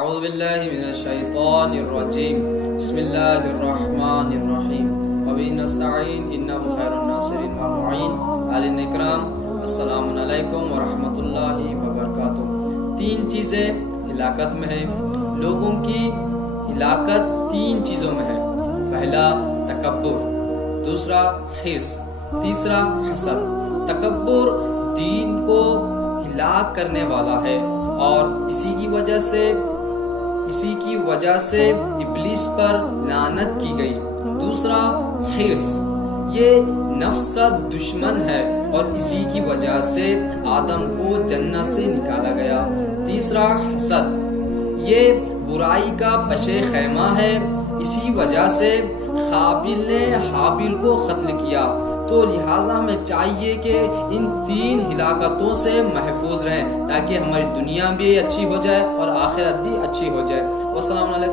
اعوذ باللہ من الشیطان الرجیم بسم اللہ الرحمن الرحیم وبہ نستعین انہ خیر الناصرین والمعین عالم اکرام السلام علیکم ورحمۃ اللہ وبرکاتہ۔ 3 چیزیں ہلاکت میں ہیں، لوگوں کی ہلاکت 3 چیزوں میں ہے۔ پہلا تکبر، دوسرا حرص، تیسرا حسد۔ تکبر دین کو ہلاک کرنے والا ہے اور اسی کی وجہ سے ابلیس پر لعنت کی گئی۔ دوسرا حرص، یہ نفس کا دشمن ہے اور اسی کی وجہ سے آدم کو جنت سے نکالا گیا۔ تیسرا حسد، یہ برائی کا پشے خیمہ ہے، اسی وجہ سے قابل نے حابیل کو قتل کیا۔ تو لہٰذا ہمیں چاہیے کہ ان 3 ہلاکتوں سے محفوظ رہیں تاکہ ہماری دنیا بھی اچھی ہو جائے اور آخرت بھی اچھی ہو جائے۔ والسلام علیکم۔